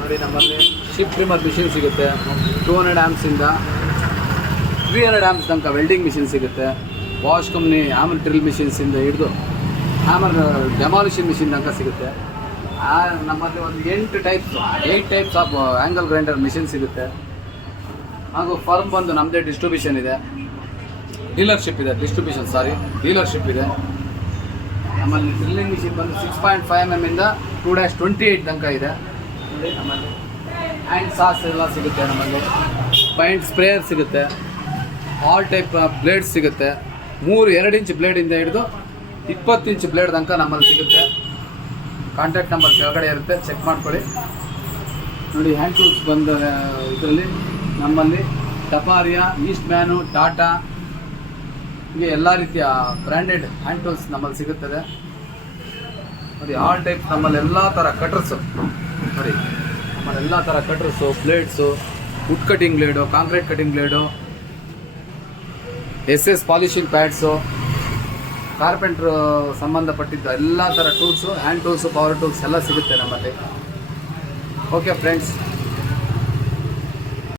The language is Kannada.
ನೋಡಿ ನಮ್ಮಲ್ಲಿ ಶಿಪ್ ಟ್ರಿಮ್ಮರ್ ಮಿಷಿನ್ ಸಿಗುತ್ತೆ. 200 ಆ್ಯಮ್ಸಿಂದ 300 ಆ್ಯಮ್ಸ್ ತನಕ ವೆಲ್ಡಿಂಗ್ ಮಿಷಿನ್ ಸಿಗುತ್ತೆ. ವಾಶ್ ಕಂಪ್ನಿ ಹ್ಯಾಮರ್ ಡ್ರಿಲ್ ಮಿಷಿನ್ಸಿಂದ ಹಿಡಿದು ಹ್ಯಾಮರ್ ಡೆಮಾಲಿಷನ್ ಮಿಷಿನ್ ತನಕ ಸಿಗುತ್ತೆ. ನಮ್ಮಲ್ಲಿ ಒಂದು 8 types of angle grinder machine ಸಿಗುತ್ತೆ. ಹಾಗೂ ಫರ್ಮ್ ಬಂದು ನಮ್ಮದೇ ಡಿಸ್ಟ್ರಿಬ್ಯೂಷನ್ ಇದೆ, ಡೀಲರ್ಶಿಪ್ ಇದೆ. ನಮ್ಮಲ್ಲಿ ಡ್ರಿಲ್ಲಿಂಗ್ ಮಿಷಿನ್ ಬಂದು 6.5 mm ಇಂದ 2-28 ತನಕ ಇದೆ. ನೋಡಿ ನಮ್ಮಲ್ಲಿ ಹ್ಯಾಂಡ್ ಸಾಸ್ ಎಲ್ಲ ಸಿಗುತ್ತೆ. ನಮ್ಮಲ್ಲಿ ಪೈಂಟ್ ಸ್ಪ್ರೇಯರ್ ಸಿಗುತ್ತೆ. ಆಲ್ ಟೈಪ್ ಬ್ಲೇಡ್ಸ್ ಸಿಗುತ್ತೆ. 2 ಇಂಚ್ ಬ್ಲೇಡಿಂದ ಹಿಡಿದು 20 ಇಂಚ್ ಬ್ಲೇಡ್ ತನಕ ನಮ್ಮಲ್ಲಿ ಸಿಗುತ್ತೆ. ಕಾಂಟ್ಯಾಕ್ಟ್ ನಂಬರ್ ಕೆಳಗಡೆ ಇರುತ್ತೆ, ಚೆಕ್ ಮಾಡ್ಕೊಳ್ಳಿ. ನೋಡಿ ಹ್ಯಾಂಡ್ ಟೂಲ್ಸ್ ಬಂದ ಇದರಲ್ಲಿ ನಮ್ಮಲ್ಲಿ ಟಪಾರಿಯಾ, ಈಸ್ಟ್ ಮ್ಯಾನು, ಟಾಟಾ ಹೀಗೆ ಎಲ್ಲ ರೀತಿಯ ಬ್ರ್ಯಾಂಡೆಡ್ ಹ್ಯಾಂಡ್ ಟೂಲ್ಸ್ ನಮ್ಮಲ್ಲಿ ಸಿಗುತ್ತದೆ. ನೋಡಿ ಆಲ್ ಟೈಪ್ ನಮ್ಮಲ್ಲಿ ಎಲ್ಲ ಥರ ಕಟರ್ಸು, ನೋಡಿ ನಮ್ಮಲ್ಲಿ ಎಲ್ಲ ಥರ cutters, blades, wood cutting blade, concrete cutting blade, SS polishing pads, carpenter ಸಂಬಂಧಪಟ್ಟಿದ್ದ ಎಲ್ಲ ಥರ tools, hand tools, power tools ಎಲ್ಲ ಸಿಗುತ್ತೆ ನಮ್ಮಲ್ಲಿ. Okay friends.